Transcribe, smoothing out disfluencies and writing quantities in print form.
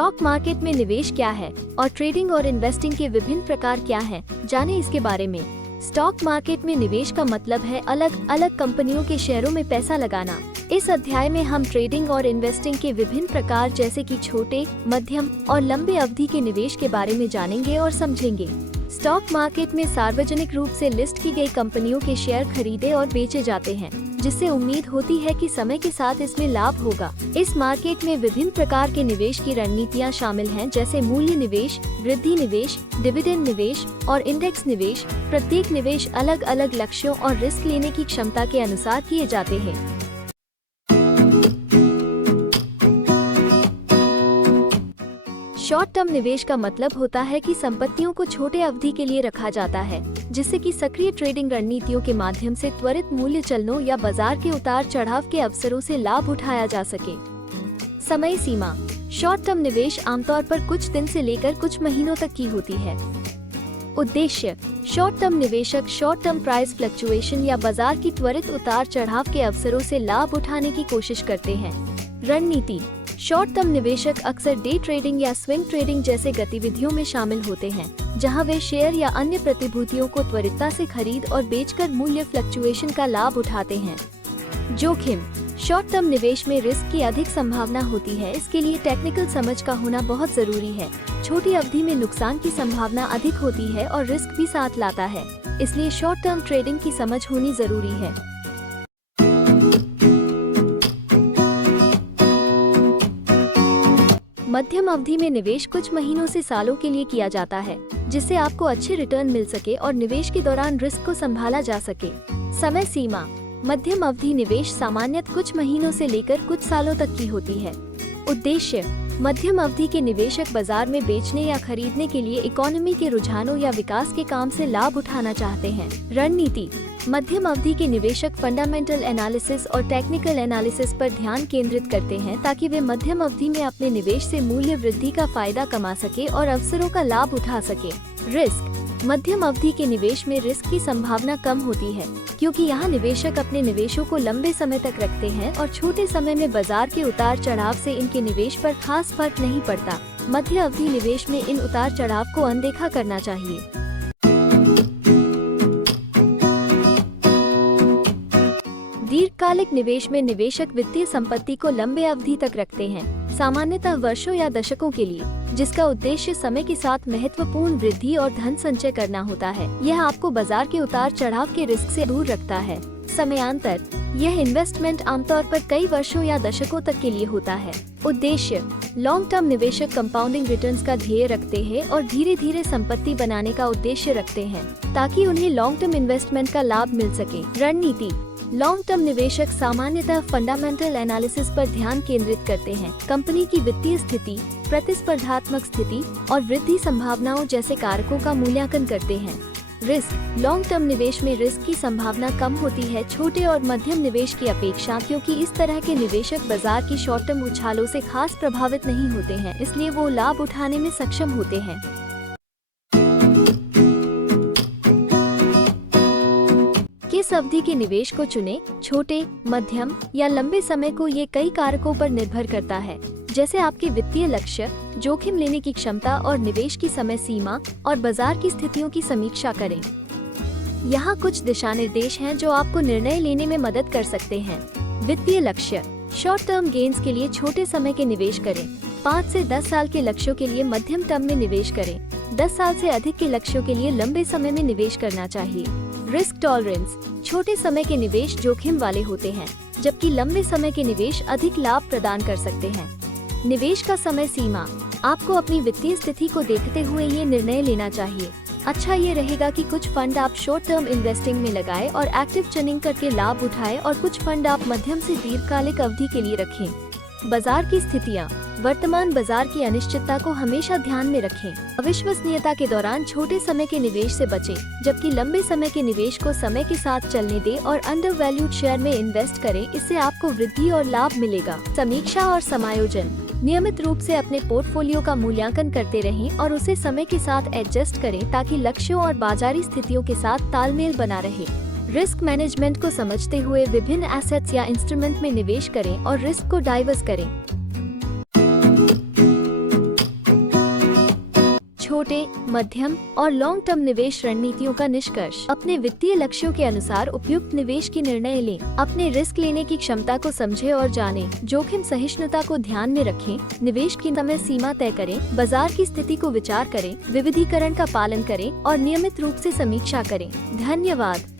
Stock market में निवेश क्या है और ट्रेडिंग और इन्वेस्टिंग के विभिन्न प्रकार क्या हैं, जानें इसके बारे में। स्टॉक मार्केट में निवेश का मतलब है अलग अलग कंपनियों के शेयरों में पैसा लगाना। इस अध्याय में हम ट्रेडिंग और इन्वेस्टिंग के विभिन्न प्रकार जैसे कि छोटे, मध्यम और लंबे अवधि के निवेश के बारे में जानेंगे और समझेंगे। स्टॉक मार्केट में सार्वजनिक रूप से लिस्ट की गई कंपनियों के शेयर खरीदे और बेचे जाते हैं, जिससे उम्मीद होती है कि समय के साथ इसमें लाभ होगा। इस मार्केट में विभिन्न प्रकार के निवेश की रणनीतियां शामिल हैं, जैसे मूल्य निवेश, वृद्धि निवेश, डिविडेंड निवेश और इंडेक्स निवेश। प्रत्येक निवेश अलग अलग लक्ष्यों और रिस्क लेने की क्षमता के अनुसार किए जाते हैं। शॉर्ट टर्म निवेश का मतलब होता है कि संपत्तियों को छोटे अवधि के लिए रखा जाता है, जिससे कि सक्रिय ट्रेडिंग रणनीतियों के माध्यम से त्वरित मूल्य चलनों या बाजार के उतार चढ़ाव के अवसरों से लाभ उठाया जा सके। समय सीमा। शॉर्ट टर्म निवेश आमतौर पर कुछ दिन से लेकर कुछ महीनों तक की होती है। उद्देश्य। शॉर्ट टर्म निवेशक शॉर्ट टर्म प्राइस फ्लक्चुएशन या बाजार की त्वरित उतार चढ़ाव के अवसरों से लाभ उठाने की कोशिश करते हैं। रणनीति। शॉर्ट टर्म निवेशक अक्सर डे ट्रेडिंग या स्विंग ट्रेडिंग जैसे गतिविधियों में शामिल होते हैं, जहां वे शेयर या अन्य प्रतिभूतियों को त्वरितता से खरीद और बेचकर मूल्य फ्लक्चुएशन का लाभ उठाते हैं। जोखिम। शॉर्ट टर्म निवेश में रिस्क की अधिक संभावना होती है, इसके लिए टेक्निकल समझ का होना बहुत जरूरी है। छोटी अवधि में नुकसान की संभावना अधिक होती है और रिस्क भी साथ लाता है, इसलिए शॉर्ट टर्म ट्रेडिंग की समझ होनी जरूरी है। मध्यम अवधि में निवेश कुछ महीनों से सालों के लिए किया जाता है, जिससे आपको अच्छे रिटर्न मिल सके और निवेश के दौरान रिस्क को संभाला जा सके। समय सीमा। मध्यम अवधि निवेश सामान्यतः कुछ महीनों से लेकर कुछ सालों तक की होती है। उद्देश्य। मध्यम अवधि के निवेशक बाजार में बेचने या खरीदने के लिए इकोनॉमी के रुझानों या विकास के काम से लाभ उठाना चाहते हैं। रणनीति। मध्यम अवधि के निवेशक फंडामेंटल एनालिसिस और टेक्निकल एनालिसिस पर ध्यान केंद्रित करते हैं, ताकि वे मध्यम अवधि में अपने निवेश से मूल्य वृद्धि का फायदा कमा सके और अवसरों का लाभ उठा सके। रिस्क। मध्यम अवधि के निवेश में रिस्क की संभावना कम होती है, क्योंकि यहाँ निवेशक अपने निवेशों को लंबे समय तक रखते हैं और छोटे समय में बाजार के उतार चढ़ाव से इनके निवेश पर खास फर्क नहीं पड़ता। मध्य अवधि निवेश में इन उतार चढ़ाव को अनदेखा करना चाहिए। दीर्घकालिक निवेश में निवेशक वित्तीय संपत्ति को लंबे अवधि तक रखते हैं, सामान्यतः वर्षों या दशकों के लिए, जिसका उद्देश्य समय के साथ महत्वपूर्ण वृद्धि और धन संचय करना होता है। यह आपको बाजार के उतार चढ़ाव के रिस्क से दूर रखता है। समयांतर। यह इन्वेस्टमेंट आमतौर पर कई वर्षों या दशकों तक के लिए होता है। उद्देश्य। लॉन्ग टर्म निवेशक कंपाउंडिंग रिटर्न्स का ध्येय रखते हैं और धीरे धीरे संपत्ति बनाने का उद्देश्य रखते हैं, ताकि उन्हें लॉन्ग टर्म इन्वेस्टमेंट का लाभ मिल सके। रणनीति। लॉन्ग टर्म निवेशक सामान्यतः फंडामेंटल एनालिसिस पर ध्यान केंद्रित करते हैं, कंपनी की वित्तीय स्थिति, प्रतिस्पर्धात्मक स्थिति और वृद्धि संभावनाओं जैसे कारकों का मूल्यांकन करते हैं। रिस्क। लॉन्ग टर्म निवेश में रिस्क की संभावना कम होती है छोटे और मध्यम निवेश की अपेक्षा, क्योंकि इस तरह के निवेशक बाजार की शॉर्ट टर्म उछालों से खास प्रभावित नहीं होते हैं, इसलिए वो लाभ उठाने में सक्षम होते हैं। किस अवधि के निवेश को चुने, छोटे, मध्यम या लंबे समय को, ये कई कारकों पर निर्भर करता है, जैसे आपके वित्तीय लक्ष्य, जोखिम लेने की क्षमता और निवेश की समय सीमा और बाजार की स्थितियों की समीक्षा करें। यहाँ कुछ दिशा निर्देश हैं जो आपको निर्णय लेने में मदद कर सकते हैं। वित्तीय लक्ष्य। शॉर्ट टर्म गेन्स के लिए छोटे समय के निवेश करें। 5 से 10 साल के लक्ष्यों के लिए मध्यम टर्म में निवेश करें। 10 साल से अधिक के लक्ष्यों के लिए लंबे समय में निवेश करना चाहिए। Risk tolerance. छोटे समय के निवेश जोखिम वाले होते हैं, जबकि लंबे समय के निवेश अधिक लाभ प्रदान कर सकते हैं। निवेश का समय सीमा। आपको अपनी वित्तीय स्थिति को देखते हुए ये निर्णय लेना चाहिए। अच्छा ये रहेगा कि कुछ फंड आप शॉर्ट टर्म इन्वेस्टिंग में लगाएं और एक्टिव चनिंग करके लाभ उठाएं, और कुछ फंड आप मध्यम से दीर्घकालिक अवधि के लिए रखें। बाजार की स्थितियाँ। वर्तमान बाजार की अनिश्चितता को हमेशा ध्यान में रखें। अविश्वसनीयता के दौरान छोटे समय के निवेश से बचें, जबकि लंबे समय के निवेश को समय के साथ चलने दें और अंडर वैल्यूड शेयर में इन्वेस्ट करें। इससे आपको वृद्धि और लाभ मिलेगा। समीक्षा और समायोजन। नियमित रूप से अपने पोर्टफोलियो का मूल्यांकन करते रहें और उसे समय के साथ एडजस्ट करें, ताकि लक्ष्यों और बाजारी स्थितियों के साथ तालमेल बना रहे। रिस्क मैनेजमेंट को समझते हुए विभिन्न एसेट्स या इंस्ट्रूमेंट में निवेश करें और रिस्क को डाइवर्स करें। छोटे, मध्यम और लॉन्ग टर्म निवेश रणनीतियों का निष्कर्ष। अपने वित्तीय लक्ष्यों के अनुसार उपयुक्त निवेश की निर्णय लें। अपने रिस्क लेने की क्षमता को समझें और जानें। जोखिम सहिष्णुता को ध्यान में रखें। निवेश की समय सीमा तय करें। बाजार की स्थिति को विचार करें। विविधीकरण का पालन करें और नियमित रूप से समीक्षा करें। धन्यवाद।